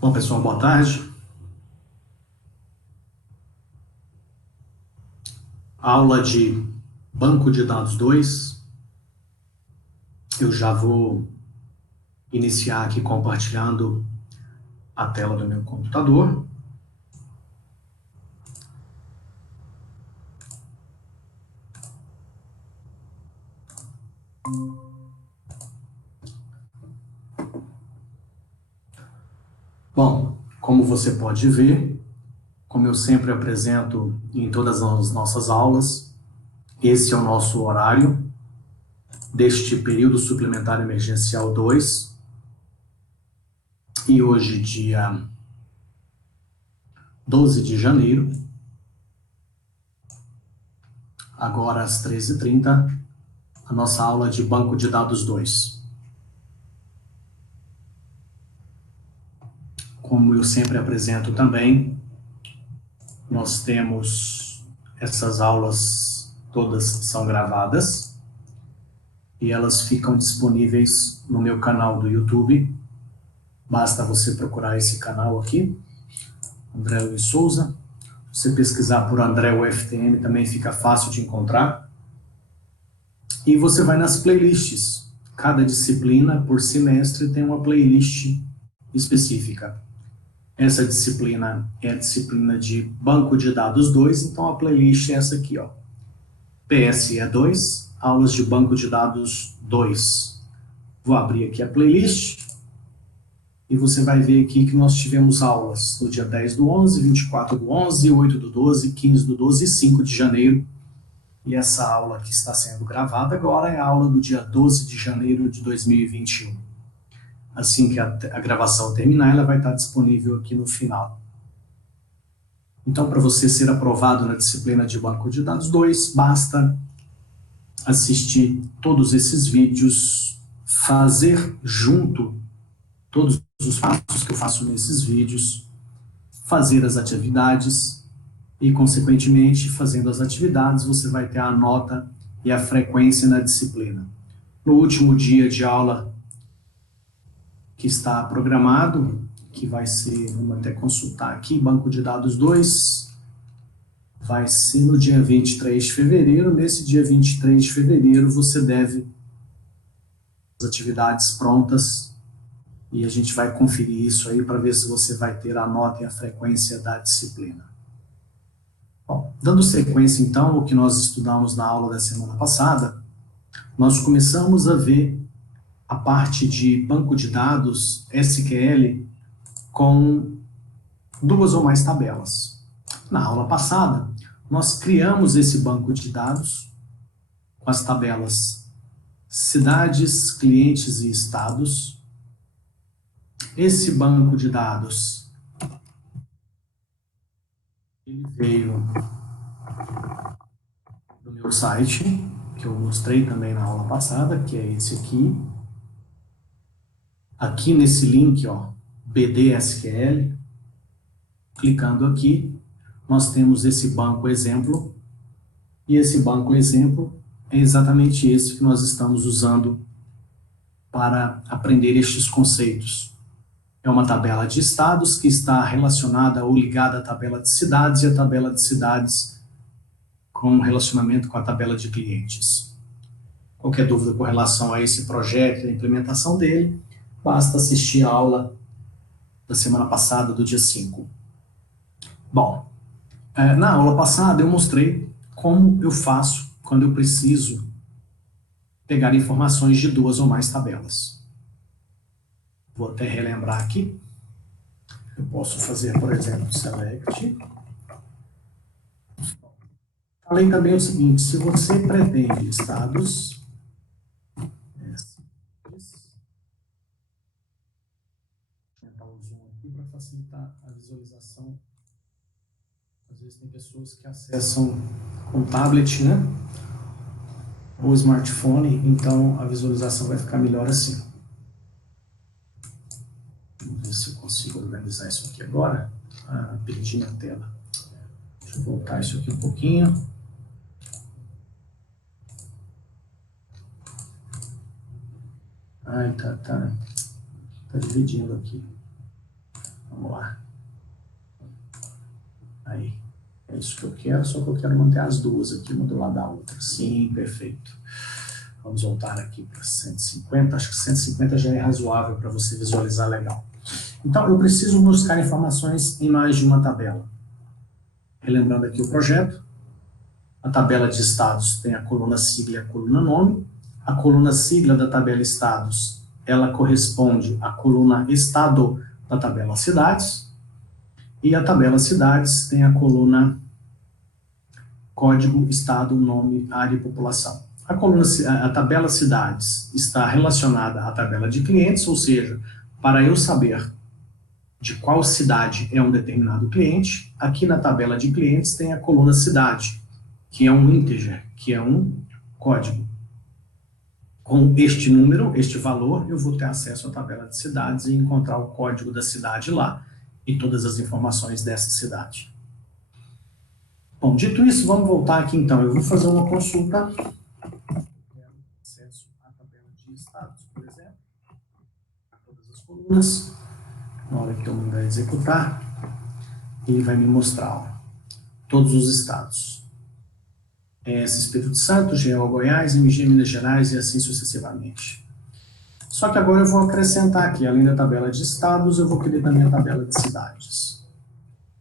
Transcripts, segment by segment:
Bom, pessoal, boa tarde. Aula de Banco de Dados 2. Eu já vou iniciar aqui compartilhando a tela do meu computador. Bom, como você pode ver, como eu sempre apresento em todas as nossas aulas, esse é o nosso horário deste período suplementar emergencial 2. E hoje, dia 12 de janeiro, agora às 13h30, a nossa aula de Banco de Dados 2. Como eu sempre apresento também, nós temos essas aulas, todas são gravadas e elas ficam disponíveis no meu canal do YouTube. Basta você procurar esse canal aqui, André Luiz Souza. Se você pesquisar por André UFTM também fica fácil de encontrar. E você vai nas playlists. Cada disciplina por semestre tem uma playlist específica. Essa disciplina é a disciplina de Banco de Dados 2, então a playlist é essa aqui, ó. PSE 2, aulas de Banco de Dados 2. Vou abrir aqui a playlist e você vai ver aqui que nós tivemos aulas no dia 10 do 11, 24 do 11, 8 do 12, 15 do 12 e 5 de janeiro. E essa aula que está sendo gravada agora é a aula do dia 12 de janeiro de 2021. Assim que a gravação terminar, ela vai estar disponível aqui no final. Então, para você ser aprovado na disciplina de Banco de Dados 2, basta assistir todos esses vídeos, fazer junto todos os passos que eu faço nesses vídeos, fazer as atividades e, consequentemente, fazendo as atividades, você vai ter a nota e a frequência na disciplina. No último dia de aula que está programado, que vai ser, vamos até consultar aqui, Banco de Dados 2, vai ser no dia 23 de fevereiro. Nesse dia 23 de fevereiro, você deve as atividades prontas e a gente vai conferir isso aí para ver se você vai ter a nota e a frequência da disciplina. Bom, dando sequência então ao que nós estudamos na aula da semana passada, nós começamos a ver a parte de banco de dados SQL com duas ou mais tabelas. Na aula passada, nós criamos esse banco de dados com as tabelas cidades, clientes e estados. Esse banco de dados ele veio do meu site, que eu mostrei também na aula passada, que é esse aqui. Aqui nesse link, ó, BDSQL, clicando aqui, nós temos esse banco exemplo, e esse banco exemplo é exatamente esse que nós estamos usando para aprender estes conceitos. É uma tabela de estados que está relacionada ou ligada à tabela de cidades e a tabela de cidades com relacionamento com a tabela de clientes. Qualquer dúvida com relação a esse projeto e a implementação dele, basta assistir a aula da semana passada, do dia 5. Bom, na aula passada eu mostrei como eu faço quando eu preciso pegar informações de duas ou mais tabelas. Vou até relembrar aqui. Eu posso fazer, por exemplo, select. Falei também o seguinte: se você pretende estados, vou aumentar o zoom aqui para facilitar a visualização. Às vezes tem pessoas que acessam com tablet, né? Ou smartphone, então a visualização vai ficar melhor assim. Vamos ver se eu consigo organizar isso aqui agora. Perdi minha tela. Deixa eu voltar isso aqui um pouquinho. Ai, tá dividindo aqui. Vamos lá. Aí. É isso que eu quero, só que eu quero manter as duas aqui, uma do lado da outra. Sim, perfeito. Vamos voltar aqui para 150. Acho que 150 já é razoável para você visualizar legal. Então, eu preciso buscar informações em mais de uma tabela. Relembrando aqui o projeto, a tabela de estados tem a coluna sigla e a coluna nome. A coluna sigla da tabela estados, ela corresponde à coluna estado da tabela cidades. E a tabela cidades tem a coluna código, estado, nome, área e população. A tabela cidades está relacionada à tabela de clientes, ou seja, para eu saber de qual cidade é um determinado cliente, aqui na tabela de clientes tem a coluna cidade, que é um integer, que é um código. Com este número, este valor, eu vou ter acesso à tabela de cidades e encontrar o código da cidade lá e todas as informações dessa cidade. Bom, dito isso, vamos voltar aqui então. Eu vou fazer uma consulta. Eu quero acesso à tabela de estados, por exemplo, a todas as colunas. Na hora que eu mandar executar, ele vai me mostrar ó, todos os estados. ES Espírito Santo, GO Goiás, MG Minas Gerais e assim sucessivamente. Só que agora eu vou acrescentar aqui, além da tabela de estados, eu vou querer também a tabela de cidades.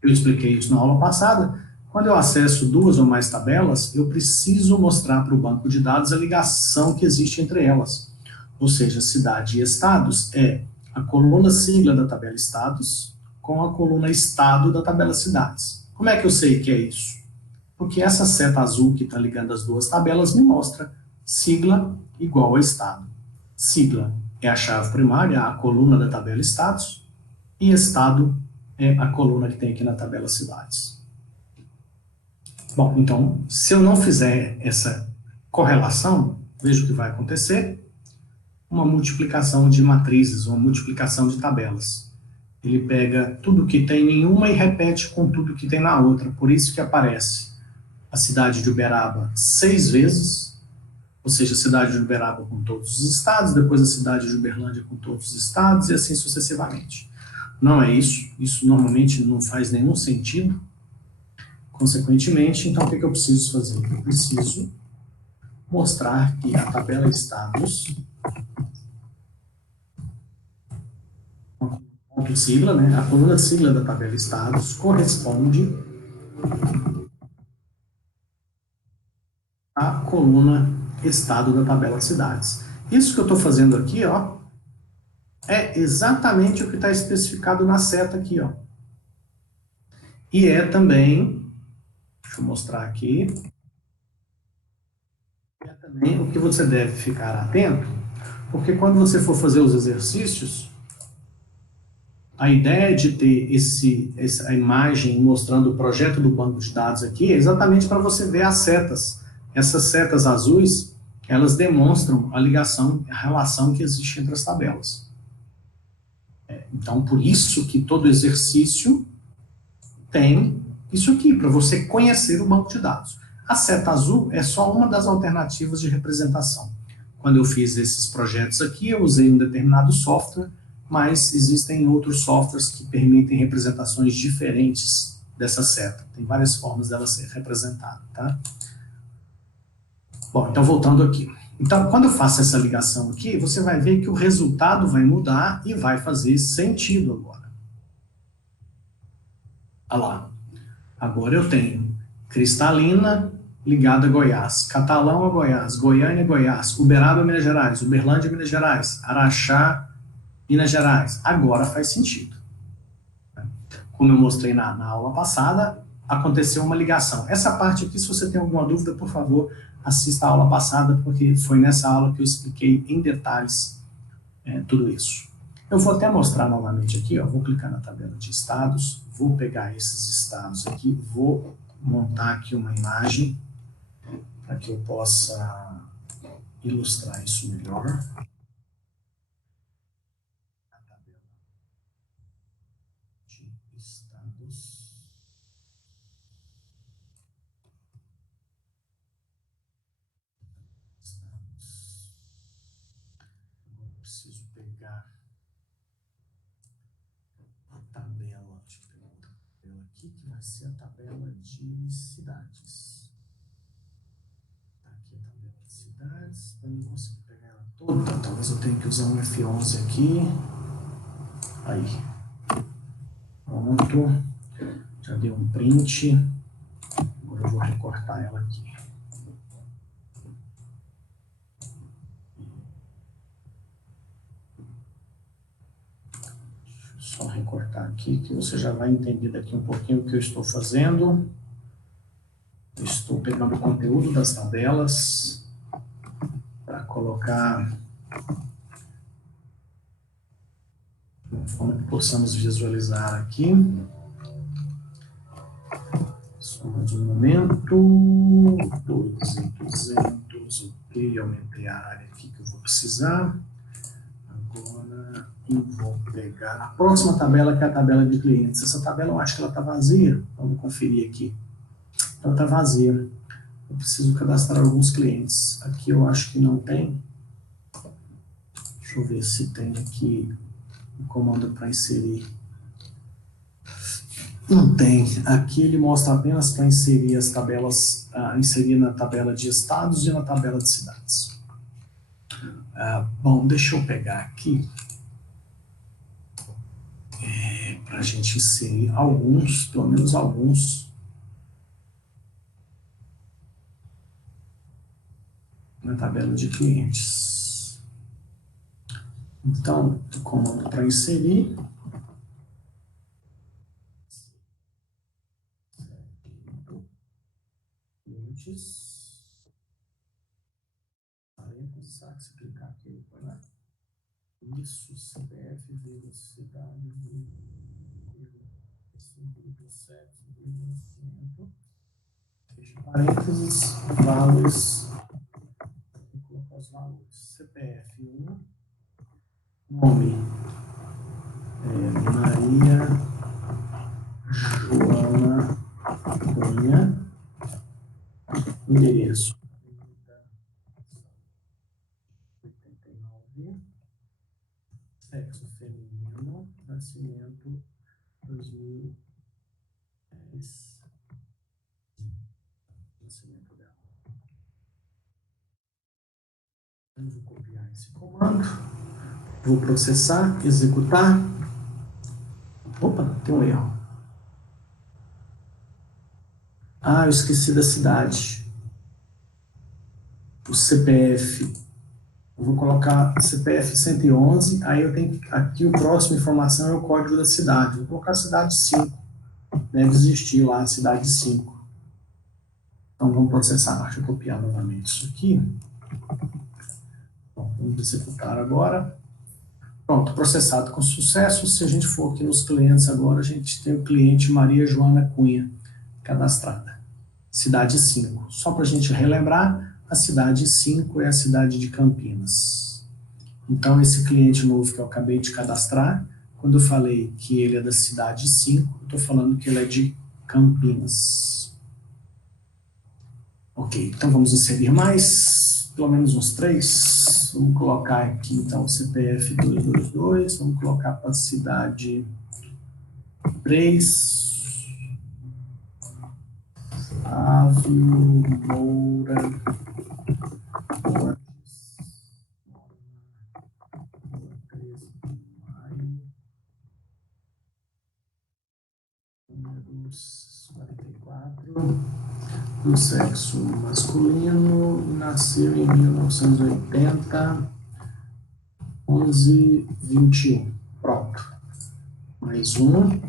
Eu expliquei isso na aula passada. Quando eu acesso duas ou mais tabelas, eu preciso mostrar para o banco de dados a ligação que existe entre elas. Ou seja, cidade e estados é a coluna sigla da tabela estados com a coluna estado da tabela cidades. Como é que eu sei que é isso? Porque essa seta azul que está ligando as duas tabelas me mostra sigla igual a estado. Sigla é a chave primária, a coluna da tabela status, e estado é a coluna que tem aqui na tabela cidades. Bom, então, se eu não fizer essa correlação, veja o que vai acontecer. Uma multiplicação de matrizes, uma multiplicação de tabelas. Ele pega tudo que tem em uma e repete com tudo que tem na outra. Por isso que aparece a cidade de Uberaba 6 vezes, ou seja, a cidade de Uberaba com todos os estados, depois a cidade de Uberlândia com todos os estados, e assim sucessivamente. Não é isso, isso normalmente não faz nenhum sentido. Consequentemente, então o que eu preciso fazer? Eu preciso mostrar que a tabela estados, ponto sigla, né? A coluna sigla da tabela estados corresponde à coluna estado da tabela cidades. Isso que eu estou fazendo aqui, ó, é exatamente o que está especificado na seta aqui, ó. E é também, deixa eu mostrar aqui, é também o que você deve ficar atento, porque quando você for fazer os exercícios, a ideia de ter essa imagem mostrando o projeto do banco de dados aqui é exatamente para você ver as setas. Essas setas azuis, elas demonstram a ligação, a relação que existe entre as tabelas. Então, por isso que todo exercício tem isso aqui, para você conhecer o banco de dados. A seta azul é só uma das alternativas de representação. Quando eu fiz esses projetos aqui, eu usei um determinado software, mas existem outros softwares que permitem representações diferentes dessa seta. Tem várias formas dela ser representada, tá? Bom, então voltando aqui. Então, quando eu faço essa ligação aqui, você vai ver que o resultado vai mudar e vai fazer sentido agora. Olha lá. Agora eu tenho Cristalina ligada a Goiás, Catalão a Goiás, Goiânia a Goiás, Uberaba Minas Gerais, Uberlândia Minas Gerais, Araxá Minas Gerais. Agora faz sentido. Como eu mostrei na aula passada, aconteceu uma ligação. Essa parte aqui, se você tem alguma dúvida, por favor, assista a aula passada, porque foi nessa aula que eu expliquei em detalhes tudo isso. Eu vou até mostrar novamente aqui, ó, vou clicar na tabela de estados, vou pegar esses estados aqui, vou montar aqui uma imagem para que eu possa ilustrar isso melhor. A tabela de estados. Agora eu preciso pegar a tabela vai ser a tabela de cidades. Aqui a tabela de cidades. Para não conseguir pegar ela toda, talvez eu tenha que usar um F11 aqui. Aí. Pronto. Já deu um print. Agora eu vou recortar ela aqui. Só recortar aqui, que você já vai entender daqui um pouquinho o que eu estou fazendo. Eu estou pegando o conteúdo das tabelas para colocar de uma forma que possamos visualizar aqui. Só mais um momento. 2.200, ok, aumentei a área aqui que eu vou precisar. Agora eu vou pegar a próxima tabela, que é a tabela de clientes. Essa tabela eu acho que ela está vazia. Vamos conferir aqui. Ela está vazia. Eu preciso cadastrar alguns clientes. Aqui eu acho que não tem. Deixa eu ver se tem aqui o comando para inserir. Não tem. Aqui ele mostra apenas para inserir as tabelas, inserir na tabela de estados e na tabela de cidades. Bom, deixa eu pegar aqui para a gente inserir alguns, pelo menos alguns, na tabela de clientes. Então, o comando para inserir. Clientes. Se clicar aqui, ele põe lá. Isso, CPF, velocidade, sexo, nascimento. Fecha parênteses, valores. Vou colocar os valores. CPF 1, nome Maria Joana Cunha, endereço 89, sexo feminino, nascimento 2010, nascimento dela. Eu vou copiar esse comando, vou processar, executar. Opa, tem um erro. Eu esqueci da cidade. O CPF. Eu vou colocar CPF 111, aí eu tenho aqui o próximo informação é o código da cidade. Vou colocar cidade 5. Deve existir lá a cidade 5. Então vamos processar. Deixa eu copiar novamente isso aqui. Bom, vamos executar agora. Pronto, processado com sucesso. Se a gente for aqui nos clientes agora, a gente tem o cliente Maria Joana Cunha cadastrada. Cidade 5. Só para a gente relembrar, a cidade 5 é a cidade de Campinas. Então, esse cliente novo que eu acabei de cadastrar, quando eu falei que ele é da cidade 5, eu estou falando que ele é de Campinas. Ok, então vamos inserir mais, pelo menos uns 3. Vamos colocar aqui, então, o CPF 222, vamos colocar para a cidade 3. Flávio Moura Borges, Rua 13 de Maio, números 44, do sexo masculino, nasceu em 1980, 11/21. Pronto. Mais um.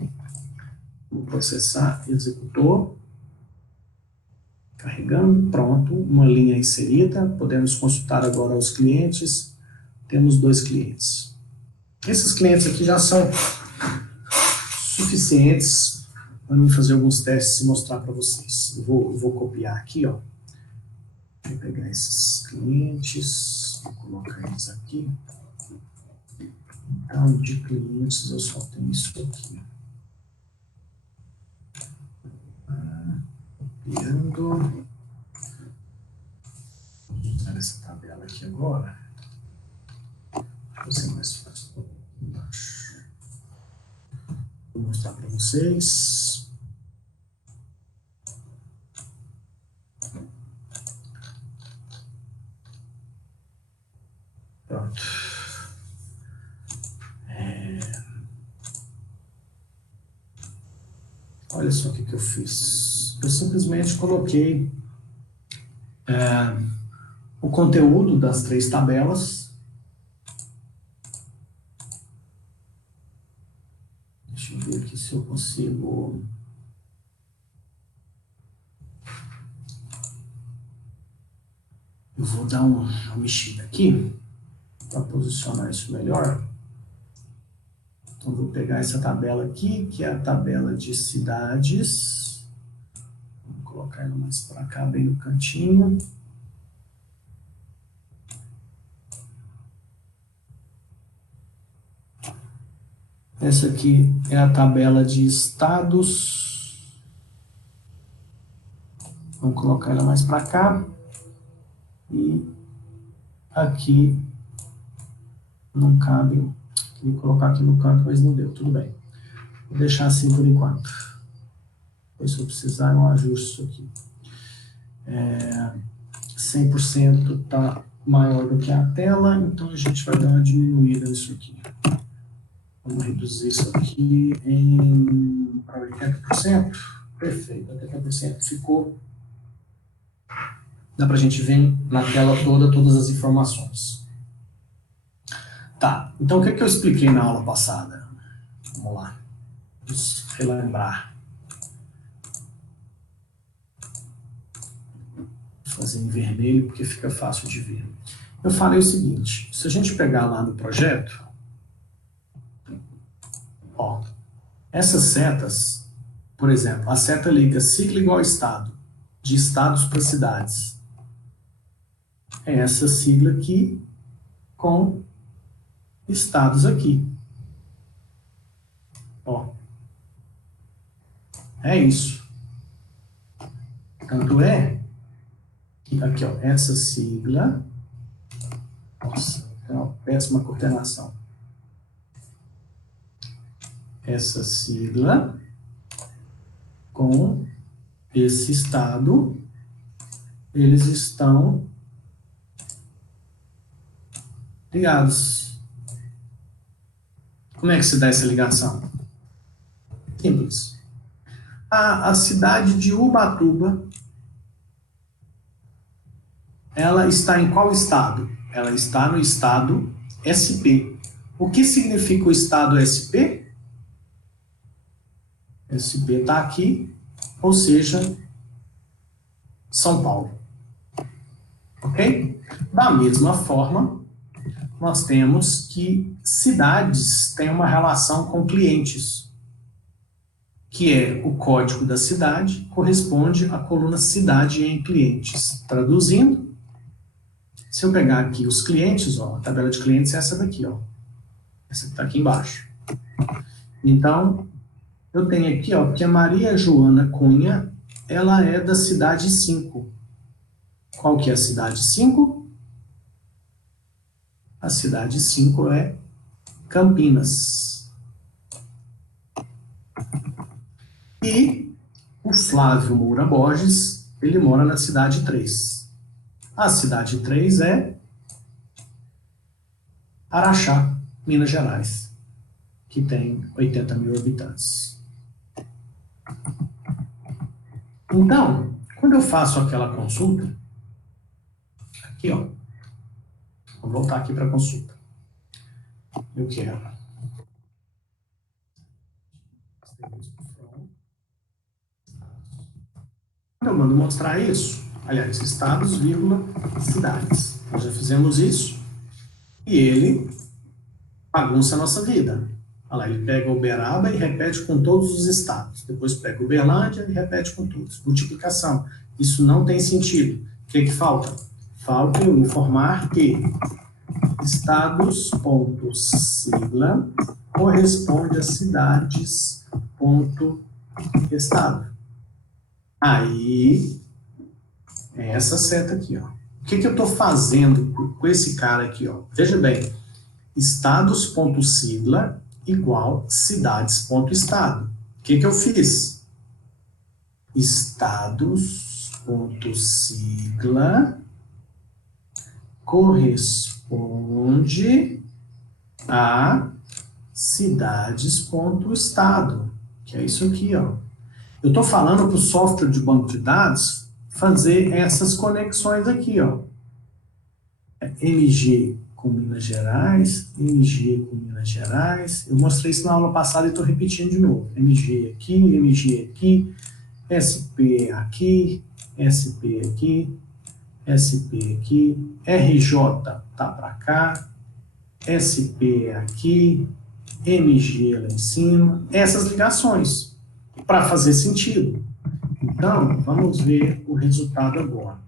Vou processar, executou. Carregando, pronto, uma linha inserida. Podemos consultar agora os clientes. Temos 2 clientes. Esses clientes aqui já são suficientes para mim fazer alguns testes e mostrar para vocês. Eu vou copiar aqui, ó. Vou pegar esses clientes, vou colocar eles aqui. Então, de clientes eu só tenho isso aqui. Copiando. Vou usar essa tabela aqui agora. Vou fazer mais fácil. Vou mostrar para vocês. Olha só o que eu fiz. Eu simplesmente coloquei o conteúdo das 3 tabelas. Deixa eu ver aqui se eu consigo... Eu vou dar uma mexida aqui para posicionar isso melhor. Então, vou pegar essa tabela aqui, que é a tabela de cidades. Vou colocar ela mais para cá, bem no cantinho. Essa aqui é a tabela de estados. Vamos colocar ela mais para cá. E aqui não cabe. Queria colocar aqui no canto, mas não deu. Tudo bem. Vou deixar assim por enquanto. Depois, se eu precisar, eu ajusto isso aqui. 100% está maior do que a tela, então a gente vai dar uma diminuída nisso aqui. Vamos reduzir isso aqui para 80%. Perfeito, 80% ficou. Dá para a gente ver na tela toda todas as informações. Tá, então o que eu expliquei na aula passada? Vamos lá, vamos relembrar. Vou fazer em vermelho porque fica fácil de ver. Eu falei o seguinte, se a gente pegar lá no projeto, ó, essas setas, por exemplo, a seta liga sigla igual estado, de estados para cidades. É essa sigla aqui com estados aqui. Ó. É isso. Tanto é que aqui, ó, essa sigla. Nossa, é uma péssima coordenação. Essa sigla com esse estado, eles estão ligados. Como é que se dá essa ligação? Simples. A cidade de Ubatuba, ela está em qual estado? Ela está no estado SP. O que significa o estado SP? SP está aqui, ou seja, São Paulo. Ok? Da mesma forma, nós temos que cidades têm uma relação com clientes, que é o código da cidade, corresponde à coluna cidade em clientes. Traduzindo, se eu pegar aqui os clientes, ó, a tabela de clientes é essa daqui, ó. Essa que está aqui embaixo. Então, eu tenho aqui, ó, que a Maria Joana Cunha, ela é da cidade 5. Qual que é a cidade 5? A cidade 5 é Campinas. E o Flávio Moura Borges, ele mora na cidade 3. A cidade 3 é Araxá, Minas Gerais, que tem 80 mil habitantes. Então, quando eu faço aquela consulta, aqui, ó, vou voltar aqui para a consulta. Eu quero. Eu mando mostrar isso. Aliás, estados, vírgula, cidades. Nós já fizemos isso. E ele bagunça a nossa vida. Olha lá, ele pega Uberaba e repete com todos os estados. Depois pega Uberlândia e repete com todos. Multiplicação. Isso não tem sentido. O que falta? Falta eu informar que estados.sigla corresponde a cidades.estado. Aí, é essa seta aqui, ó. O que eu estou fazendo com esse cara aqui, ó? Veja bem, estados.sigla igual cidades.estado. O que eu fiz? Estados.sigla corresponde a cidades.estado, que é isso aqui, ó. Eu estou falando para o software de banco de dados fazer essas conexões aqui, ó. MG com Minas Gerais, MG com Minas Gerais. Eu mostrei isso na aula passada e estou repetindo de novo. MG aqui, SP aqui, SP aqui, SP aqui, RJ tá para cá, SP aqui, MG lá em cima. Essas ligações, para fazer sentido. Então, vamos ver o resultado agora.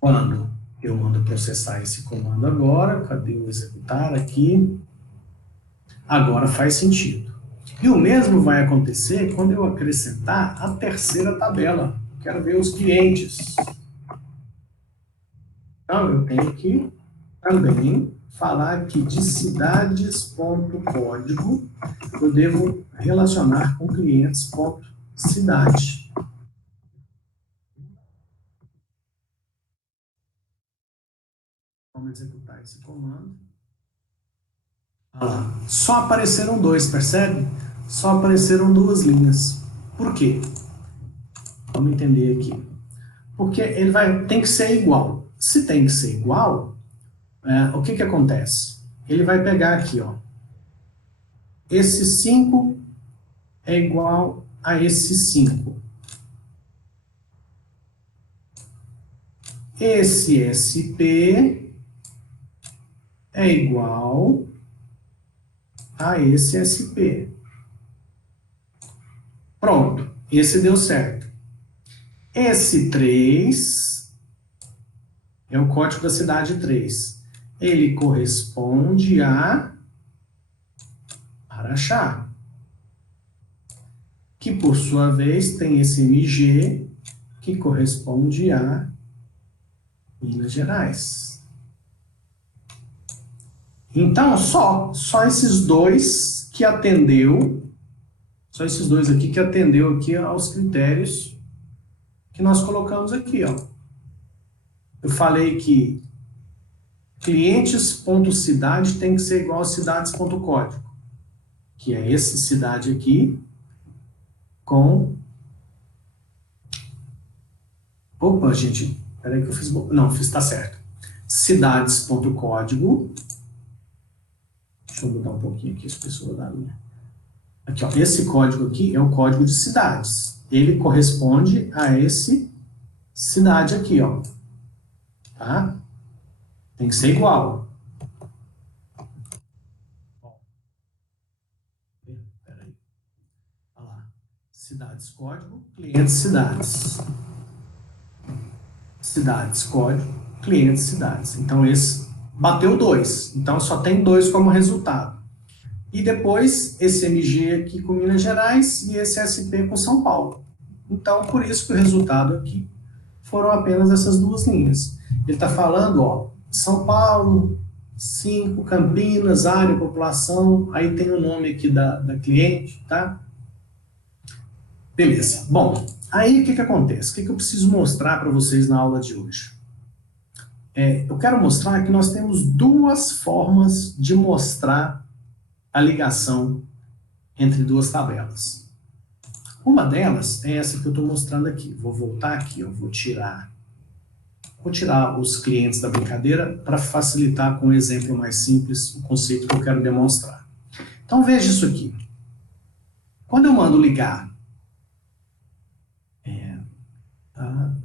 Quando eu mando processar esse comando agora, cadê o executar aqui? Agora faz sentido. E o mesmo vai acontecer quando eu acrescentar a terceira tabela. Quero ver os clientes. Então, eu tenho que também falar aqui de cidades.código. Eu devo relacionar com clientes.cidade. Vamos executar esse comando. Só apareceram dois, percebe? Só apareceram duas linhas. Por quê? Vamos entender aqui. Porque ele tem que ser igual. Se tem que ser igual, o que acontece? Ele vai pegar aqui, ó. Esse 5 é igual a esse 5. Esse SP é igual a esse SP. Pronto, esse deu certo. Esse 3 é o código da cidade 3. Ele corresponde a Araxá, que por sua vez tem esse MG, que corresponde a Minas Gerais. Então, só esses dois que atendeu, só esses dois aqui que atendeu aqui aos critérios que nós colocamos aqui, ó. Eu falei que clientes.cidade tem que ser igual a cidades.código, que é esse cidade aqui, com... Opa, gente, peraí que eu fiz... Não, tá certo. Cidades.código. Deixa eu mudar um pouquinho aqui as pessoas da linha. Aqui, ó, esse código aqui é o código de cidades. Ele corresponde a esse cidade aqui, ó. Tá? Tem que ser igual. Peraí. Olha lá. Cidades, código, clientes, cidades. Cidades, código, clientes, cidades. Então, esse bateu 2. Então, só tem 2 como resultado. E depois, esse MG aqui com Minas Gerais e esse SP com São Paulo. Então, por isso que o resultado aqui foram apenas essas duas linhas. Ele está falando, ó, São Paulo, 5, Campinas, área, população, aí tem o nome aqui da cliente, tá? Beleza. Bom, aí o que acontece? O que eu preciso mostrar para vocês na aula de hoje? Eu quero mostrar que nós temos duas formas de mostrar a ligação entre duas tabelas. Uma delas é essa que eu estou mostrando aqui. Vou voltar aqui, eu vou tirar os clientes da brincadeira para facilitar com um exemplo mais simples o conceito que eu quero demonstrar. Então veja isso aqui. Quando eu mando ligar,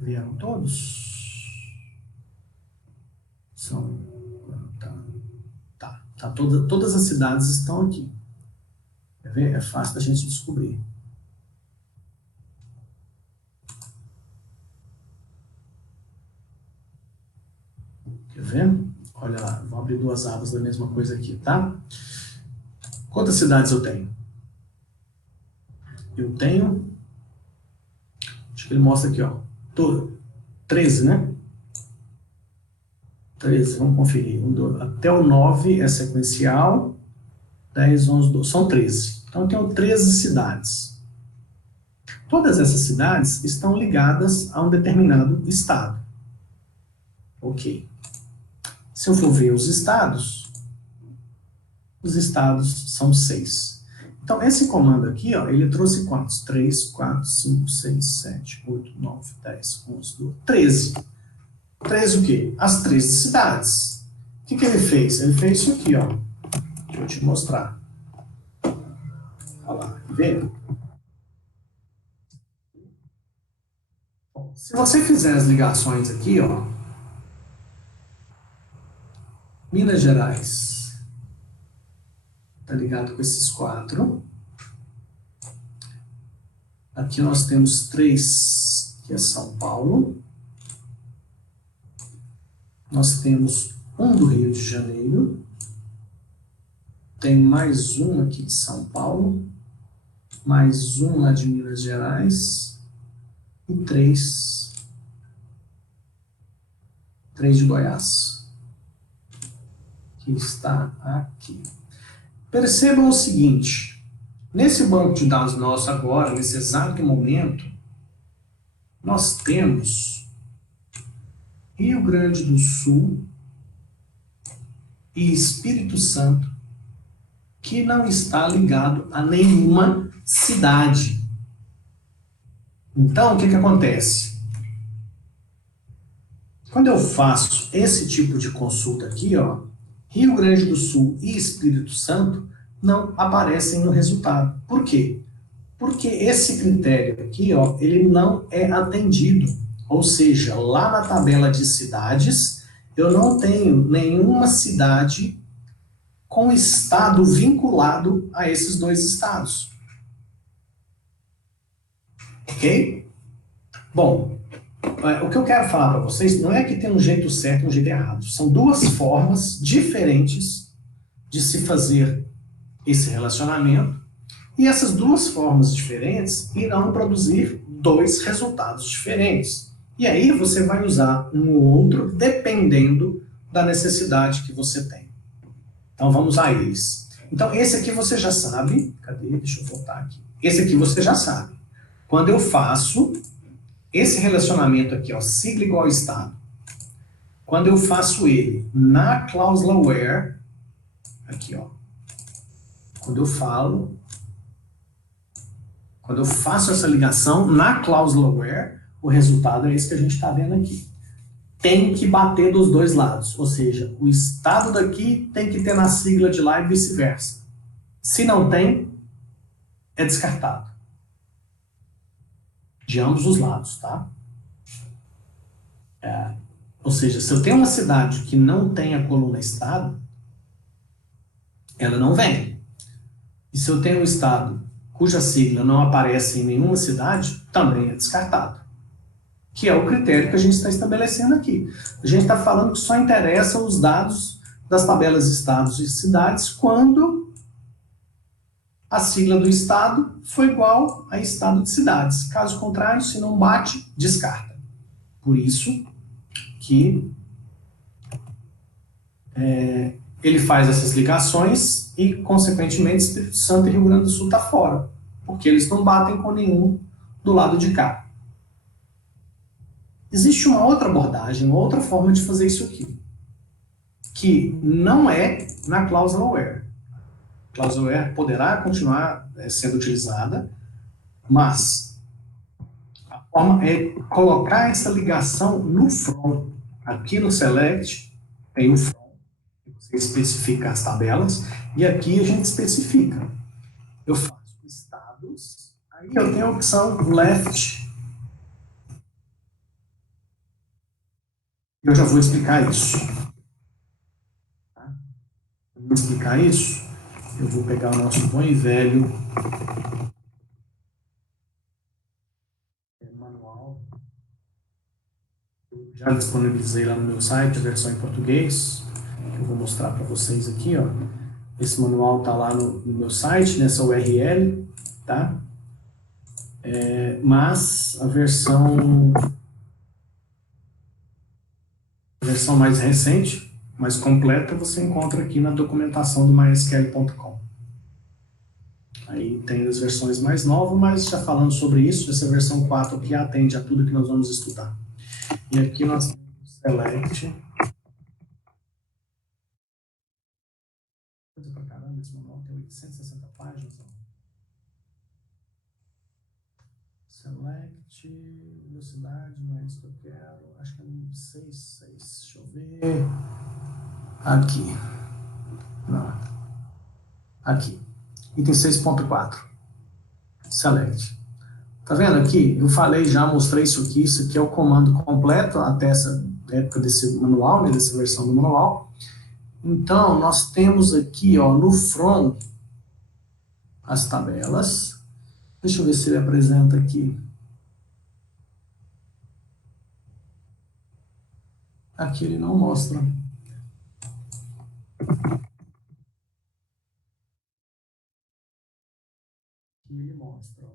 vieram todos? Todas as cidades estão aqui. Quer ver? É fácil da gente descobrir. Quer ver? Olha lá, vou abrir duas abas da mesma coisa aqui, tá? Quantas cidades eu tenho? Eu tenho... Acho que ele mostra aqui, ó. 13, né? 13, vamos conferir. Até o 9 é sequencial. 10, 11, 12, são 13. Então eu tenho 13 cidades. Todas essas cidades estão ligadas a um determinado estado. Ok. Se eu for ver os estados são 6. Então, esse comando aqui, ó, ele trouxe quantos? 3, 4, 5, 6, 7, 8, 9, 10, 11, 12, 13. 13 o quê? As 13 cidades. O que ele fez? Ele fez isso aqui, ó. Deixa eu te mostrar. Olha lá, vê? Se você fizer as ligações aqui, ó, Minas Gerais está ligado com esses 4. Aqui nós temos 3, que é São Paulo. Nós temos um do Rio de Janeiro. Tem mais um aqui de São Paulo. Mais um lá de Minas Gerais. E 3 de Goiás, que está aqui. Percebam o seguinte, nesse banco de dados nosso agora, nesse exato momento, nós temos Rio Grande do Sul e Espírito Santo, que não está ligado a nenhuma cidade. Então, o que acontece? Quando eu faço esse tipo de consulta aqui, ó, Rio Grande do Sul e Espírito Santo não aparecem no resultado. Por quê? Porque esse critério aqui, ó, ele não é atendido. Ou seja, lá na tabela de cidades, eu não tenho nenhuma cidade com estado vinculado a esses 2 estados. Ok? Bom, o que eu quero falar para vocês não é que tem um jeito certo e um jeito errado. São 2 formas diferentes de se fazer esse relacionamento, e essas 2 formas diferentes irão produzir 2 resultados diferentes. E aí você vai usar um ou outro dependendo da necessidade que você tem. Então vamos a eles. Então esse aqui você já sabe. Cadê? Deixa eu voltar aqui. Esse aqui você já sabe. Quando eu faço esse relacionamento aqui, ó, sigla igual estado, quando eu faço ele na cláusula where, aqui, ó, quando eu faço essa ligação na cláusula where, o resultado é esse que a gente está vendo aqui. Tem que bater dos 2 lados, ou seja, o estado daqui tem que ter na sigla de lá e vice-versa. Se não tem, é descartado. De ambos os lados, tá? Ou seja, se eu tenho uma cidade que não tem a coluna estado, ela não vem. E se eu tenho um estado cuja sigla não aparece em nenhuma cidade, também é descartado. Que é o critério que a gente está estabelecendo aqui. A gente está falando que só interessam os dados das tabelas estados e cidades quando a sigla do estado foi igual a estado de cidades. Caso contrário, se não bate, descarta. Por isso que ele faz essas ligações e, consequentemente, Espírito Santo e Rio Grande do Sul está fora, porque eles não batem com nenhum do lado de cá. Existe uma outra abordagem, uma outra forma de fazer isso aqui, que não é na cláusula where. A cláusula where poderá continuar sendo utilizada, mas a forma é colocar essa ligação no from. Aqui no select tem o from, você especifica as tabelas, e aqui a gente especifica. Eu faço estados, aí eu tenho a opção left. Eu já vou explicar isso. Eu vou explicar isso. Eu vou pegar o nosso bom e velho manual. Eu já disponibilizei lá no meu site a versão em português. Eu vou mostrar para vocês aqui, ó. Esse manual está lá no meu site, nessa URL, tá? Mas a versão mais recente, mais completa, você encontra aqui na documentação do mysql.com. Aí tem as versões mais novas, mas já falando sobre isso, essa versão 4 aqui atende a tudo que nós vamos estudar. E aqui nós temos o select. Coisa pra caramba, esse manual tem 860 páginas. Select, velocidade, não é isso que eu quero. Acho que é 6, deixa eu ver. Aqui. Não. Aqui. Item 6.4. Select. Tá vendo aqui? Eu falei já, mostrei isso aqui é o comando completo, até essa época desse manual, né, dessa versão do manual. Então, nós temos aqui, ó, no from, as tabelas. Deixa eu ver se ele apresenta aqui. Aqui ele não mostra. Aqui ele mostra, ó.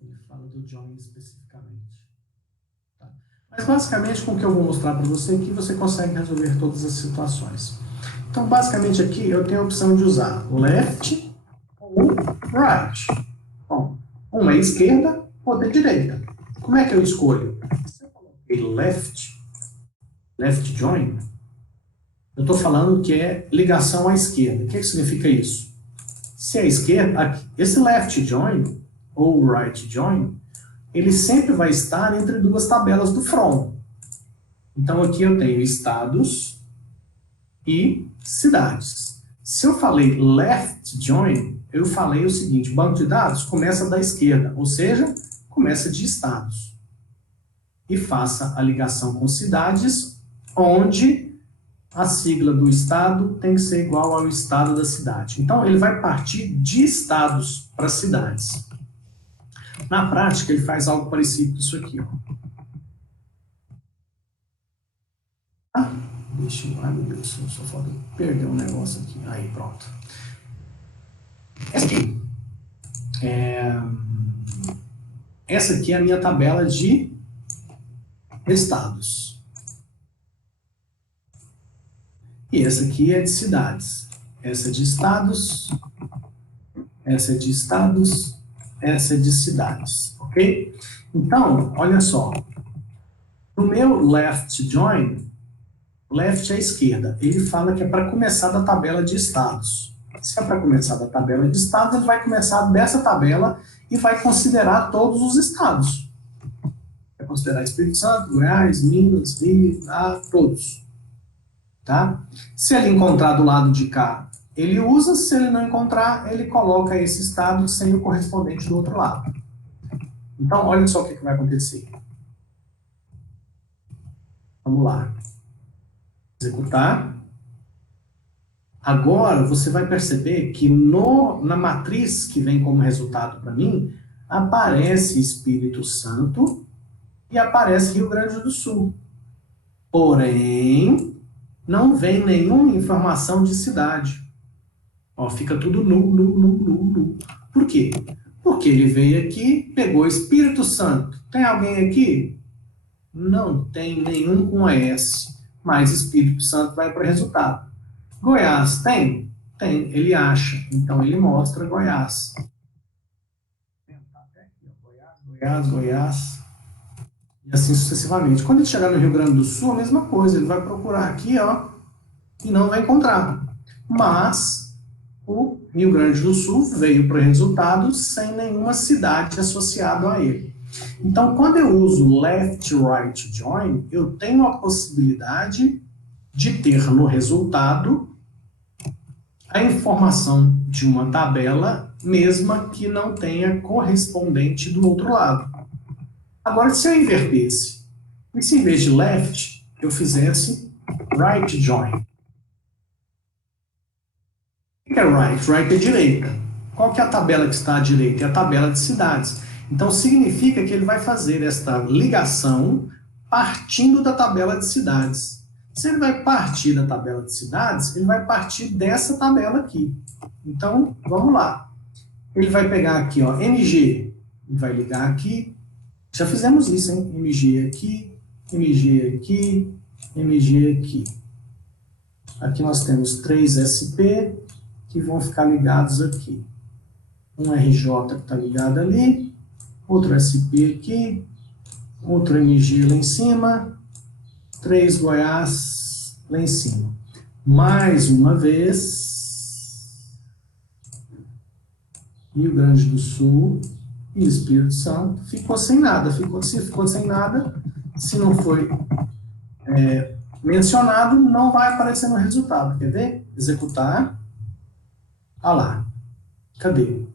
Ele fala do join especificamente. Tá? Mas basicamente, com o que eu vou mostrar para você aqui, você consegue resolver todas as situações. Então, basicamente aqui, eu tenho a opção de usar left ou right. Bom, uma é esquerda, outra é direita. Como é que eu escolho? Se eu coloquei left join, eu estou falando que é ligação à esquerda. O que significa isso? Se é esquerda, esse left join ou right join, ele sempre vai estar entre duas tabelas do from. Então aqui eu tenho estados e cidades. Se eu falei left join, eu falei o seguinte: banco de dados começa da esquerda, ou seja, começa de estados. E faça a ligação com cidades, onde a sigla do estado tem que ser igual ao estado da cidade. Então, ele vai partir de estados para cidades. Na prática, ele faz algo parecido com isso aqui. Ó. Deixa eu... Ai, meu Deus, só falta perder um negócio aqui. Aí, pronto. Essa aqui é a minha tabela de estados. E essa aqui é de cidades. Essa é de estados, essa é de estados, essa é de cidades, ok? Então, olha só. No meu left join, left é a esquerda. Ele fala que é para começar da tabela de estados. Se é para começar da tabela de estados, ele vai começar dessa tabela e vai considerar todos os estados. Vai considerar Espírito Santo, Goiás, Minas, Rio, todos. Tá? Se ele encontrar do lado de cá, ele usa. Se ele não encontrar, ele coloca esse estado sem o correspondente do outro lado. Então, olha só o que vai acontecer. Vamos lá. Executar. Agora, você vai perceber que na matriz que vem como resultado para mim, aparece Espírito Santo e aparece Rio Grande do Sul. Porém, não vem nenhuma informação de cidade. Ó, fica tudo nu. Por quê? Porque ele veio aqui, pegou Espírito Santo. Tem alguém aqui? Não tem nenhum com S, mas Espírito Santo vai para o resultado. Goiás tem? Tem, ele acha. Então ele mostra Goiás. Goiás. E assim sucessivamente. Quando ele chegar no Rio Grande do Sul, a mesma coisa. Ele vai procurar aqui, ó, e não vai encontrar. Mas o Rio Grande do Sul veio para o resultado sem nenhuma cidade associada a ele. Então, quando eu uso left-right join, eu tenho a possibilidade de ter no resultado a informação de uma tabela, mesma que não tenha correspondente do outro lado. Agora, se eu invertesse, e se em vez de left, eu fizesse right join. O que é right? Right é direita. Qual que é a tabela que está à direita? É a tabela de cidades. Então, significa que ele vai fazer esta ligação partindo da tabela de cidades. Se ele vai partir da tabela de cidades, ele vai partir dessa tabela aqui. Então, vamos lá. Ele vai pegar aqui, ó, MG, vai ligar aqui. Já fizemos isso, hein? MG aqui, MG aqui, MG aqui. Aqui nós temos 3 SP que vão ficar ligados aqui. Um RJ que está ligado ali, outro SP aqui, outro MG lá em cima, 3 Goiás lá em cima. Mais uma vez, Rio Grande do Sul e Espírito Santo ficou sem nada. Se ficou sem nada, se não foi mencionado, não vai aparecer no resultado. Quer ver? Executar. Ah lá. Cadê?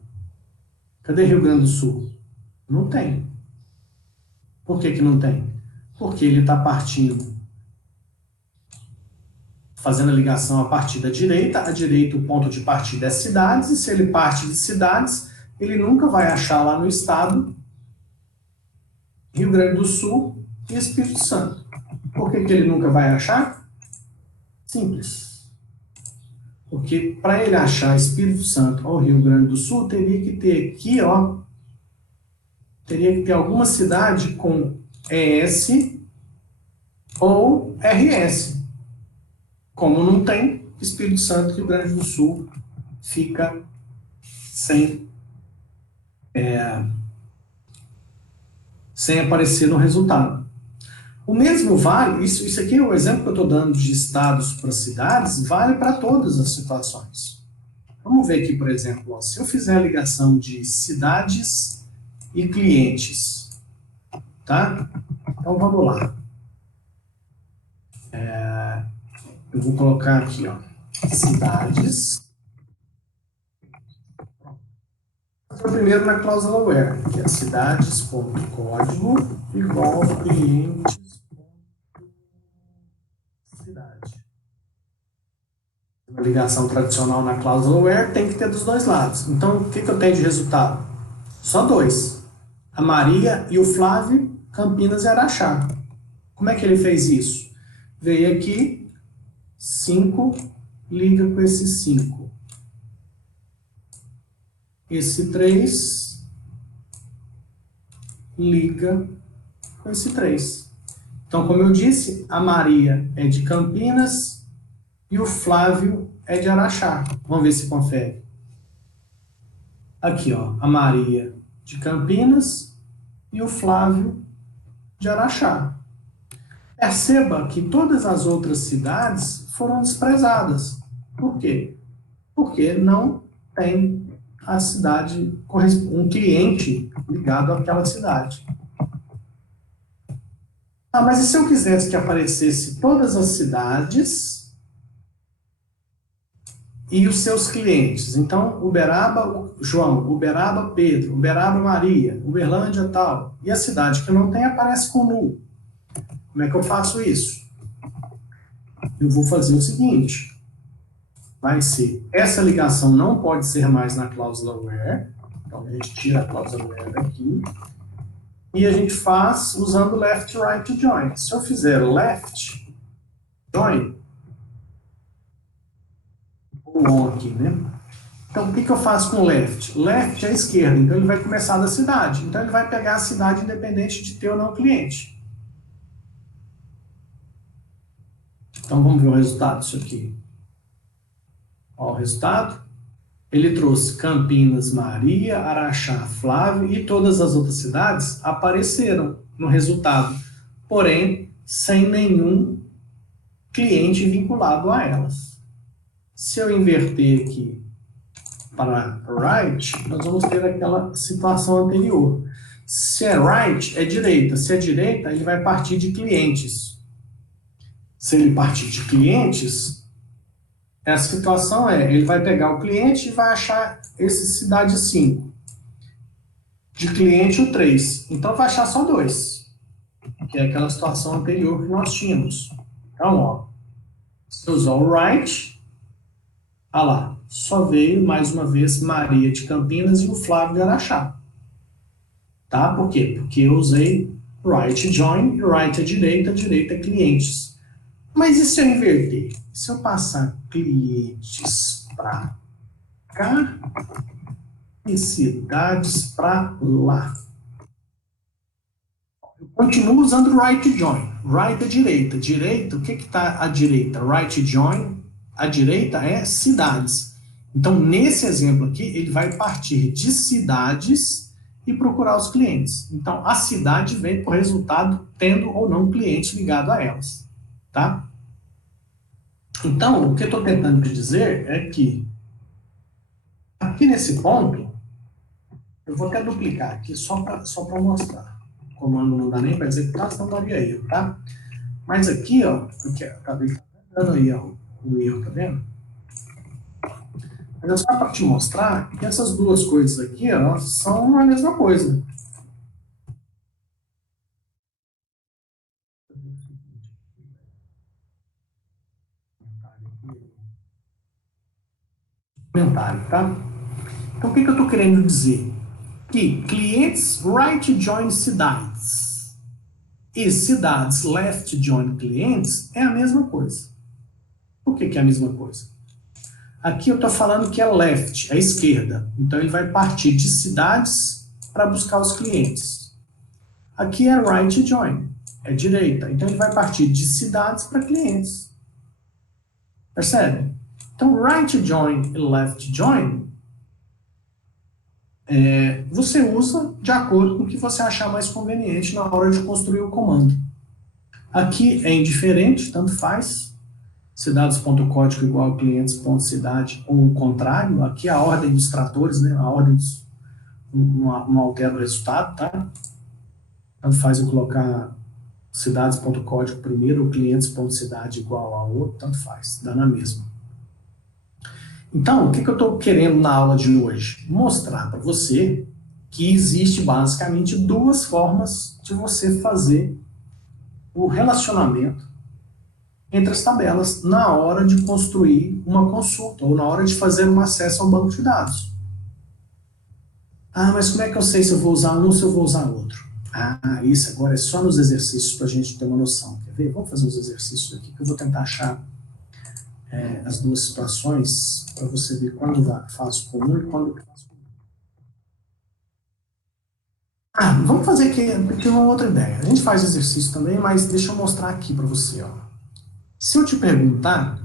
Cadê Rio Grande do Sul? Não tem. Por que que não tem? Porque ele está partindo, fazendo a ligação a partir da direita. A direita, o ponto de partida é cidades, e se ele parte de cidades, ele nunca vai achar lá no estado Rio Grande do Sul e Espírito Santo. Por que que ele nunca vai achar? Simples. Porque para ele achar Espírito Santo ou Rio Grande do Sul, teria que ter aqui, ó, teria que ter alguma cidade com ES ou RS. Como não tem, Espírito Santo e Rio Grande do Sul fica sem aparecer no resultado. O mesmo vale, isso aqui é o exemplo que eu estou dando de estados para cidades, vale para todas as situações. Vamos ver aqui, por exemplo, ó, se eu fizer a ligação de cidades e clientes, tá? Então vamos lá. Eu vou colocar aqui, ó, cidades. Primeiro na cláusula where, que é cidades.código igual clientes.cidade. A ligação tradicional na cláusula where tem que ter dos dois lados. Então, o que eu tenho de resultado? Só dois. A Maria e o Flávio, Campinas e Araxá. Como é que ele fez isso? Veio aqui, 5, liga com esse 5. Esse 3 liga com esse 3. Então, como eu disse, a Maria é de Campinas e o Flávio é de Araxá. Vamos ver se confere. Aqui, ó, a Maria de Campinas e o Flávio de Araxá. Perceba que todas as outras cidades foram desprezadas. Por quê? Porque não tem a cidade, um cliente ligado àquela cidade. Ah, mas e se eu quisesse que aparecesse todas as cidades e os seus clientes? Então, Uberaba, João, Uberaba, Pedro, Uberaba, Maria, Uberlândia, tal. E a cidade que não tem aparece com nu. Como é que eu faço isso? Eu vou fazer o seguinte. Vai ser, essa ligação não pode ser mais na cláusula where. Então, a gente tira a cláusula where daqui. E a gente faz usando left, right join. Se eu fizer left join, ou on aqui, né? Então, o que eu faço com left? Left é a esquerda, então ele vai começar da cidade. Então, ele vai pegar a cidade independente de ter ou não cliente. Então, vamos ver o resultado disso aqui. Ó, o resultado. Ele trouxe Campinas, Maria, Araxá, Flávio e todas as outras cidades apareceram no resultado, porém, sem nenhum cliente vinculado a elas. Se eu inverter aqui para right, nós vamos ter aquela situação anterior. Se é right, é direita. Se é direita, ele vai partir de clientes. Se ele partir de clientes, a situação é, ele vai pegar o cliente e vai achar esse cidade 5. De cliente o 3. Então vai achar só 2. Que é aquela situação anterior que nós tínhamos. Então, ó, se eu usar o right, olha lá, só veio mais uma vez Maria de Campinas e o Flávio de Araxá. Tá? Por quê? Porque eu usei right join, right é direita é clientes. Mas e se eu inverter? Se eu passar clientes para cá e cidades para lá? Eu continuo usando right join. Right é direita. Direita, o que está à direita? Right join, a direita é cidades. Então, nesse exemplo aqui, ele vai partir de cidades e procurar os clientes. Então, a cidade vem por resultado tendo ou não cliente ligado a elas. Tá? Então, o que eu estou tentando te dizer é que, aqui nesse ponto, eu vou até duplicar aqui só para mostrar. O comando não dá nem para executar, senão daria erro, tá? Mas aqui, ó, porque acabei dando aí ó, o erro, tá vendo? Mas é só para te mostrar que essas duas coisas aqui, ó, são a mesma coisa. Comentário, tá? Então, o que eu estou querendo dizer? Que clientes right join cidades e cidades left join clientes é a mesma coisa. Por que é a mesma coisa? Aqui eu estou falando que é left, é esquerda. Então ele vai partir de cidades para buscar os clientes. Aqui é right join, é direita. Então ele vai partir de cidades para clientes. Percebe? Então right join e left join você usa de acordo com o que você achar mais conveniente na hora de construir o comando. Aqui é indiferente, tanto faz. Cidades.código igual a clientes.cidade ou o contrário. Aqui é a ordem dos tratores, né? A ordem dos, não altera o resultado, tá? Tanto faz eu colocar cidades.código primeiro ou clientes.cidade igual a outro, tanto faz, dá na mesma. Então, o que eu estou querendo na aula de hoje? Mostrar para você que existe basicamente duas formas de você fazer o relacionamento entre as tabelas na hora de construir uma consulta ou na hora de fazer um acesso ao banco de dados. Ah, mas como é que eu sei se eu vou usar um ou se eu vou usar outro? Ah, isso agora é só nos exercícios para a gente ter uma noção. Quer ver? Vamos fazer uns exercícios aqui que eu vou tentar achar as duas situações para você ver quando faço com um e quando faço com outro. Ah, vamos fazer aqui uma outra ideia. A gente faz exercício também, mas deixa eu mostrar aqui para você. Ó. Se eu te perguntar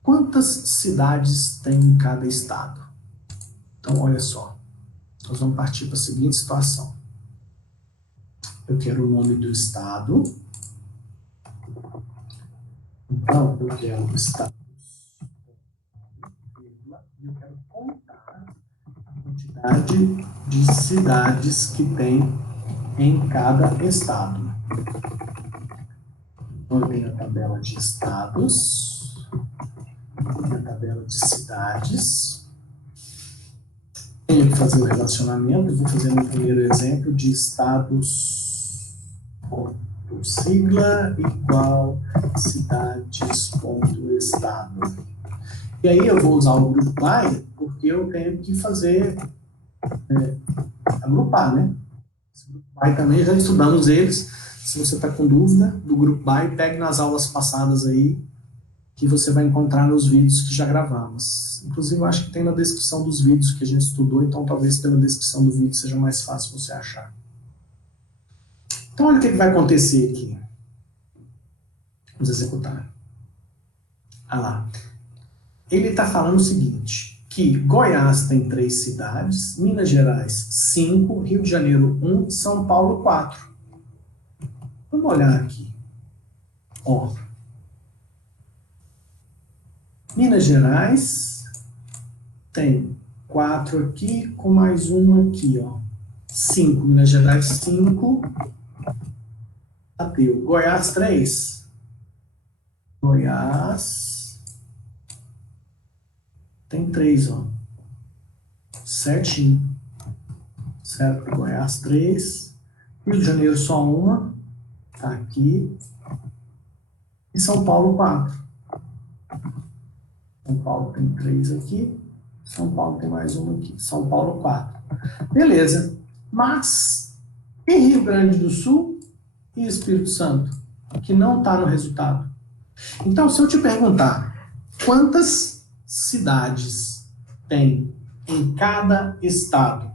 quantas cidades tem em cada estado? Então, olha só. Nós vamos partir para a seguinte situação. Eu quero o nome do estado. Então, eu quero o estado. E eu quero contar a quantidade de cidades que tem em cada estado. Então, eu tenho a tabela de estados, a tabela de cidades. Tenho que fazer o relacionamento. Eu vou fazer no primeiro exemplo de estados, ponto, sigla, igual cidades, ponto, estado. E aí eu vou usar o group by, porque eu tenho que fazer, agrupar, né? Esse group by também, já estudamos eles. Se você está com dúvida do group by, pegue nas aulas passadas aí, que você vai encontrar nos vídeos que já gravamos. Inclusive, eu acho que tem na descrição dos vídeos que a gente estudou, então talvez pela descrição do vídeo seja mais fácil você achar. Então, olha o que vai acontecer aqui. Vamos executar. Olha lá. Ele está falando o seguinte, que Goiás tem 3 cidades, Minas Gerais 5, Rio de Janeiro 1, São Paulo 4. Vamos olhar aqui. Ó. Minas Gerais tem 4 aqui, com mais uma aqui, ó. 5. Minas Gerais 5. Bateu. Goiás 3. Goiás tem 3, ó. Certinho. Certo? Goiás 3. Rio de Janeiro só uma. Tá aqui. E São Paulo 4. São Paulo tem 3 aqui. São Paulo tem mais uma aqui. São Paulo 4. Beleza. Mas, e Rio Grande do Sul e Espírito Santo? Que não está no resultado. Então, se eu te perguntar quantas cidades tem em cada estado,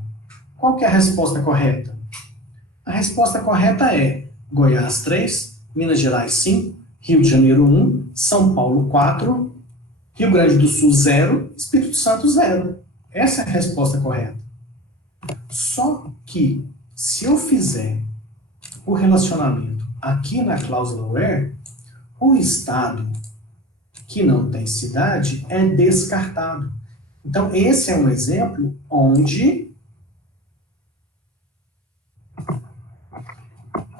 qual que é a resposta correta? A resposta correta é Goiás 3, Minas Gerais 5, Rio de Janeiro 1, São Paulo 4, Rio Grande do Sul 0, Espírito Santo 0. Essa é a resposta correta. Só que, se eu fizer o relacionamento aqui na cláusula where, o estado que não tem cidade é descartado. Então, esse é um exemplo onde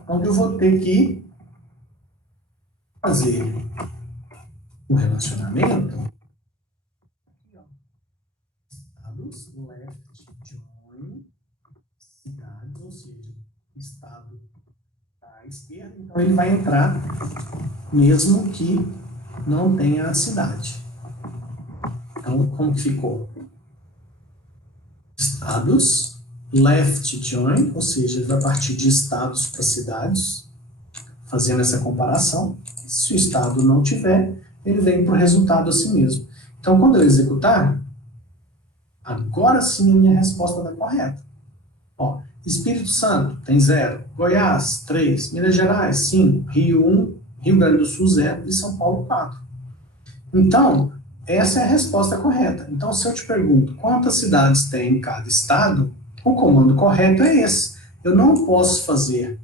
eu vou ter que fazer o relacionamento estados left join cidades, ou seja, estado à esquerda, então ele vai entrar mesmo que não tenha a cidade. Então, como que ficou? Estados left join, ou seja, ele vai partir de estados para cidades, fazendo essa comparação. Se o estado não tiver, ele vem para o resultado assim mesmo. Então, quando eu executar, agora sim a minha resposta está correta. Ó, Espírito Santo tem 0, Goiás 3, Minas Gerais 5, Rio 1, Rio Grande do Sul 0 e São Paulo 4. Então, essa é a resposta correta. Então, se eu te pergunto quantas cidades tem em cada estado, o comando correto é esse. Eu não posso fazer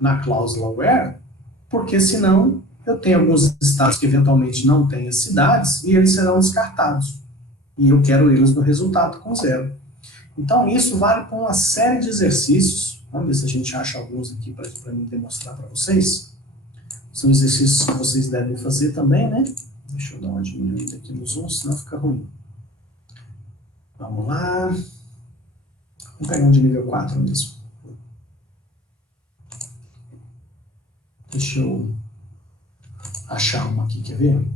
na cláusula where, porque senão eu tenho alguns estados que eventualmente não têm as cidades e eles serão descartados. E eu quero eles no resultado com 0. Então, isso vale para uma série de exercícios. Vamos ver se a gente acha alguns aqui para mim demonstrar para vocês. São exercícios que vocês devem fazer também, né? Deixa eu dar uma diminuída aqui no zoom, senão fica ruim. Vamos lá. Vamos pegar um de nível 4 mesmo. Deixa eu achar uma aqui, quer ver?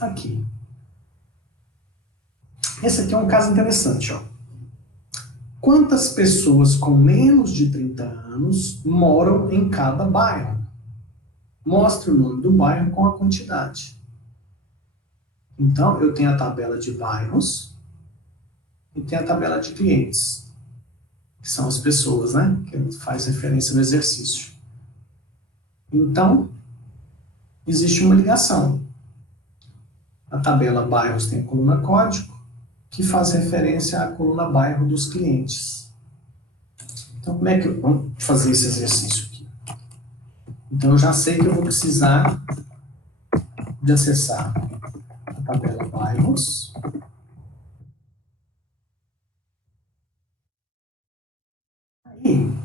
Aqui. Esse aqui é um caso interessante, ó. Quantas pessoas com menos de 30 anos moram em cada bairro? Mostre o nome do bairro com a quantidade. Então, eu tenho a tabela de bairros e tenho a tabela de clientes, que são as pessoas, né? Que faz referência no exercício. Então, existe uma ligação. A tabela bairros tem a coluna código, que faz referência à coluna bairro dos clientes. Então, como é que eu vou fazer esse exercício aqui? Então, eu já sei que eu vou precisar de acessar a tabela bairros. Aí,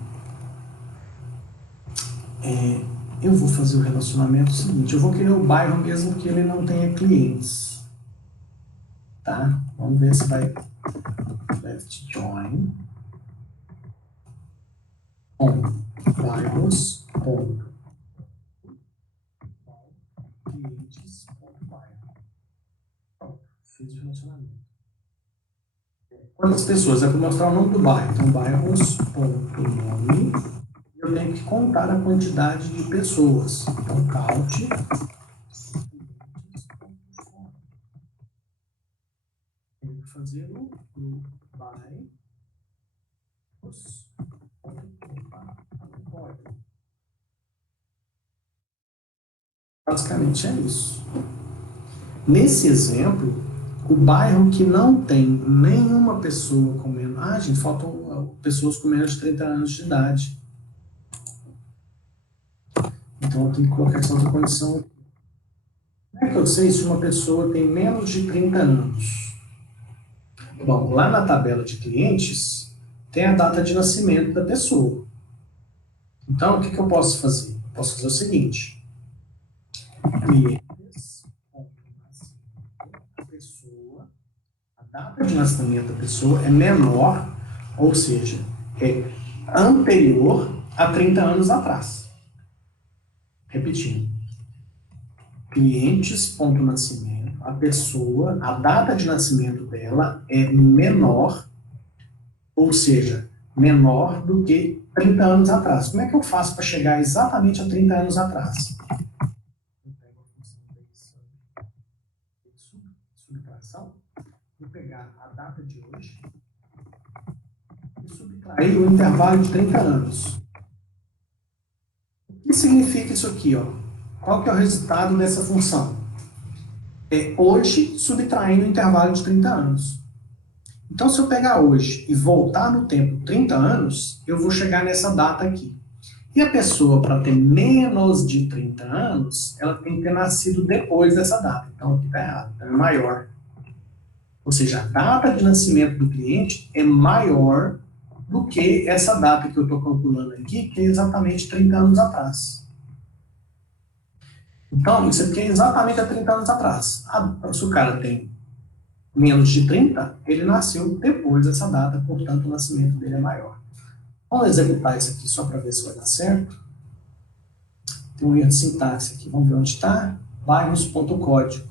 eu vou fazer o relacionamento seguinte. Eu vou criar o bairro mesmo que ele não tenha clientes. Tá? Vamos ver se vai left join on bairros com clientes bairro. Pronto, fiz o relacionamento. Quantas pessoas? É para mostrar o nome do bairro. Então, bairros.nome. Eu tenho que contar a quantidade de pessoas. Então, count. Tenho que fazer o group by. Basicamente é isso. Nesse exemplo, o bairro que não tem nenhuma pessoa com menos... Ah, gente, faltam pessoas com menos de 30 anos de idade. Então eu tenho que colocar essa outra condição. Como é que eu sei se uma pessoa tem menos de 30 anos? Bom, lá na tabela de clientes, tem a data de nascimento da pessoa. Então, o que eu posso fazer? Eu posso fazer o seguinte. Clientes, a pessoa, a data de nascimento da pessoa é menor, ou seja, é anterior a 30 anos atrás. Repetindo. Clientes, ponto nascimento, a pessoa, a data de nascimento dela é menor, ou seja, menor do que 30 anos atrás. Como é que eu faço para chegar exatamente a 30 anos atrás? Eu pego a função de subtração, vou pegar a data de hoje e subtrair o intervalo de 30 anos. O que significa isso aqui, ó? Qual que é o resultado dessa função? hoje subtraindo o intervalo de 30 anos. Então, se eu pegar hoje e voltar no tempo 30 anos, eu vou chegar nessa data aqui. E a pessoa, para ter menos de 30 anos, ela tem que ter nascido depois dessa data. Então, aqui está errado, então é maior. Ou seja, a data de nascimento do cliente é maior do que essa data que eu estou calculando aqui, que é exatamente 30 anos atrás. Então, isso aqui é exatamente há 30 anos atrás. Se o cara tem menos de 30, ele nasceu depois dessa data, portanto, o nascimento dele é maior. Vamos executar isso aqui só para ver se vai dar certo. Tem um erro de sintaxe aqui, vamos ver onde está. Bairros.código.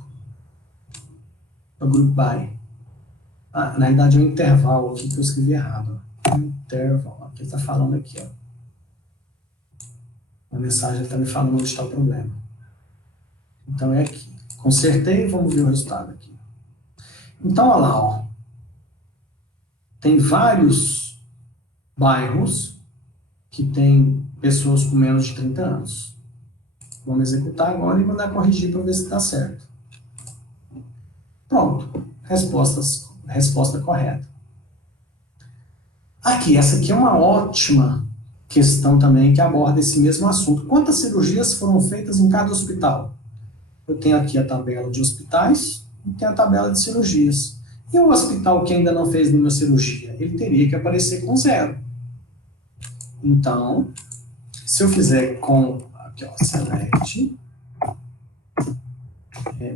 O group by. Na realidade é um intervalo aqui que eu escrevi errado. Intervalo, aqui está falando aqui, ó. A mensagem está me falando onde está o problema. Então é aqui. Consertei, vamos ver o resultado aqui. Então, olha lá, ó. Tem vários bairros que tem pessoas com menos de 30 anos. Vamos executar agora e mandar corrigir para ver se está certo. Pronto. Resposta correta. Aqui, essa aqui é uma ótima questão também que aborda esse mesmo assunto. Quantas cirurgias foram feitas em cada hospital? Eu tenho aqui a tabela de hospitais e tenho a tabela de cirurgias. E o hospital que ainda não fez nenhuma cirurgia? Ele teria que aparecer com 0. Então, se eu fizer com, aqui ó, select,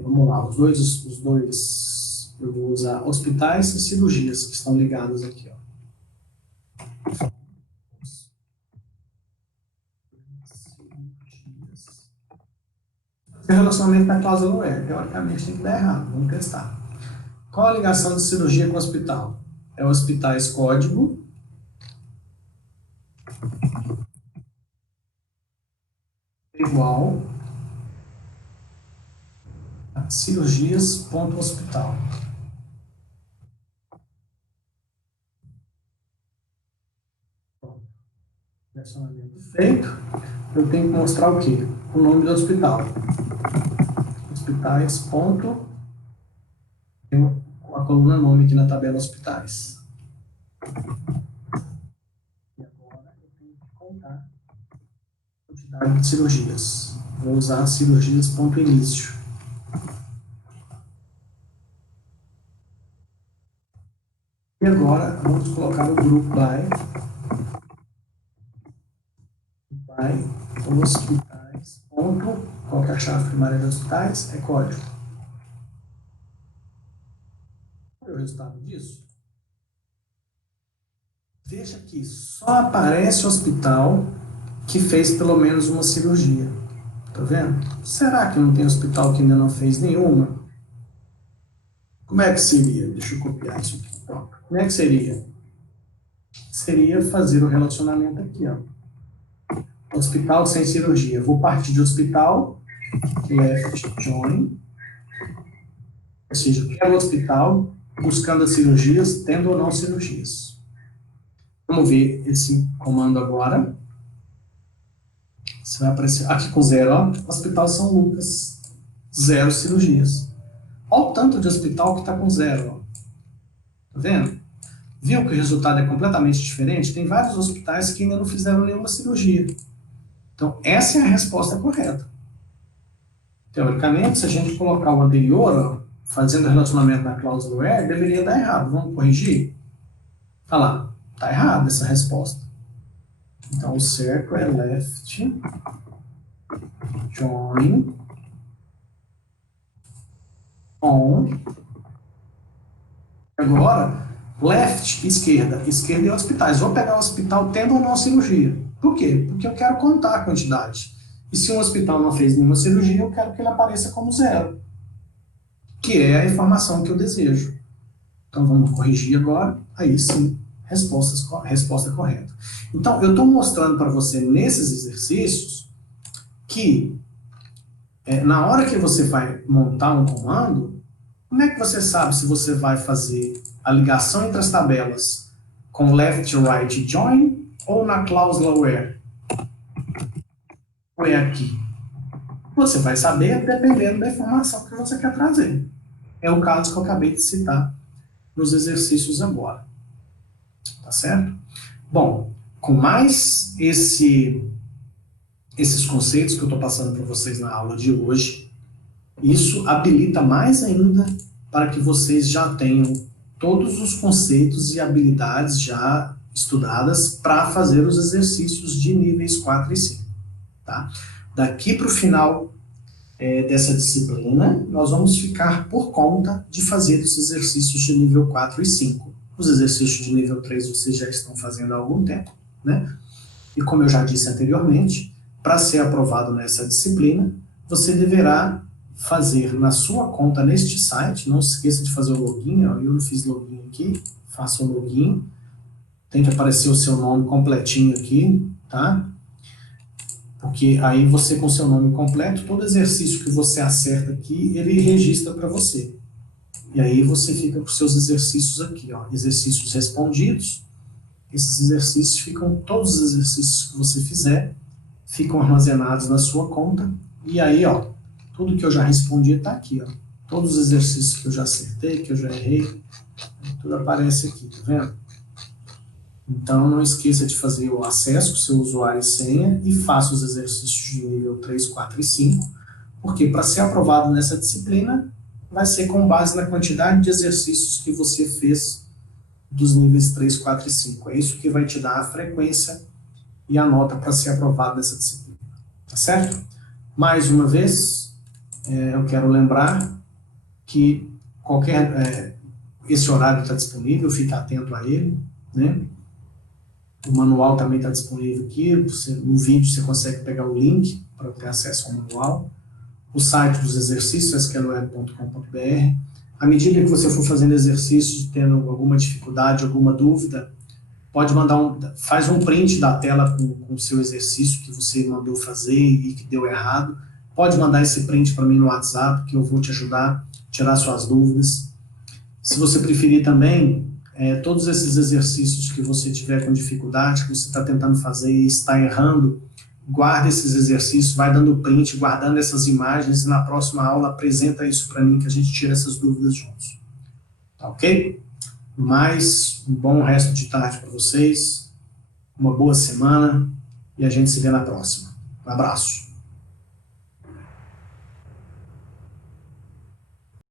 vamos lá, os dois, eu vou usar hospitais e cirurgias que estão ligados aqui, ó. O relacionamento na cláusula where, teoricamente tem que dar errado, vamos testar. Qual a ligação de cirurgia com o hospital? É o hospitais código igual a cirurgias.hospital. Relacionamento feito, eu tenho que mostrar o quê? O nome do hospital. Hospitais. Tem a coluna nome aqui na tabela hospitais. E agora eu tenho que contar a quantidade de cirurgias. Vou usar cirurgias.início. E agora vamos colocar o grupo by hospitais. Qual que é a chave primária de hospitais? É código. Qual é o resultado disso? Veja que só aparece o hospital que fez pelo menos uma cirurgia. Tá vendo? Será que não tem hospital que ainda não fez nenhuma? Como é que seria? Deixa eu copiar isso aqui. Pronto. Como é que seria? Seria fazer o relacionamento aqui, ó. Hospital sem cirurgia. Vou partir de hospital, left join, ou seja, eu quero o hospital buscando as cirurgias, tendo ou não cirurgias. Vamos ver esse comando agora. Você vai aparecer aqui com 0, ó. Hospital São Lucas, 0 cirurgias. Olha o tanto de hospital que está com 0, ó. Tá vendo? Viu que o resultado é completamente diferente? Tem vários hospitais que ainda não fizeram nenhuma cirurgia. Então, essa é a resposta correta. Teoricamente, se a gente colocar o anterior, ó, fazendo relacionamento na cláusula where, deveria dar errado. Vamos corrigir? Olha lá, está errada essa resposta. Então, o certo é left join on. Agora, left, esquerda. Esquerda é hospitais. Vou pegar o hospital tendo ou não cirurgia. Por quê? Porque eu quero contar a quantidade. E se um hospital não fez nenhuma cirurgia, eu quero que ele apareça como 0. Que é a informação que eu desejo. Então, vamos corrigir agora. Aí sim, resposta correta. Então, eu estou mostrando para você nesses exercícios que na hora que você vai montar um comando, como é que você sabe se você vai fazer a ligação entre as tabelas com left, right e join ou na cláusula where? Ou é aqui? Você vai saber dependendo da informação que você quer trazer. É o caso que eu acabei de citar nos exercícios agora. Tá certo? Bom, com mais esses conceitos que eu estou passando para vocês na aula de hoje, isso habilita mais ainda para que vocês já tenham todos os conceitos e habilidades já estudadas para fazer os exercícios de níveis 4 e 5. Tá? Daqui para o final dessa disciplina, nós vamos ficar por conta de fazer os exercícios de nível 4 e 5. Os exercícios de nível 3 vocês já estão fazendo há algum tempo, né? E como eu já disse anteriormente, para ser aprovado nessa disciplina, você deverá fazer na sua conta neste site, não se esqueça de fazer o login, ó, eu não fiz login aqui, faça o login, tem que aparecer o seu nome completinho aqui, tá? Porque aí você, com seu nome completo, todo exercício que você acerta aqui, ele registra para você. E aí você fica com seus exercícios aqui, ó, exercícios respondidos. Esses exercícios ficam, todos os exercícios que você fizer, ficam armazenados na sua conta. E aí, ó, tudo que eu já respondi está aqui, ó. Todos os exercícios que eu já acertei, que eu já errei, tudo aparece aqui, tá vendo? Então, não esqueça de fazer o acesso com seu usuário e senha e faça os exercícios de nível 3, 4 e 5, porque para ser aprovado nessa disciplina, vai ser com base na quantidade de exercícios que você fez dos níveis 3, 4 e 5. É isso que vai te dar a frequência e a nota para ser aprovado nessa disciplina. Tá certo? Mais uma vez, eu quero lembrar que esse horário está disponível, fique atento a ele, né? O manual também está disponível aqui, no vídeo você consegue pegar o link para ter acesso ao manual. O site dos exercícios, sqlweb.com.br. À medida que você for fazendo exercícios, tendo alguma dificuldade, alguma dúvida, pode faz um print da tela com o seu exercício que você mandou fazer e que deu errado. Pode mandar esse print para mim no WhatsApp, que eu vou te ajudar a tirar suas dúvidas. Se você preferir também, todos esses exercícios que você tiver com dificuldade, que você está tentando fazer e está errando, guarda esses exercícios, vai dando print, guardando essas imagens, e na próxima aula apresenta isso para mim, que a gente tira essas dúvidas juntos. Tá ok? Mais um bom resto de tarde para vocês, uma boa semana, e a gente se vê na próxima. Um abraço.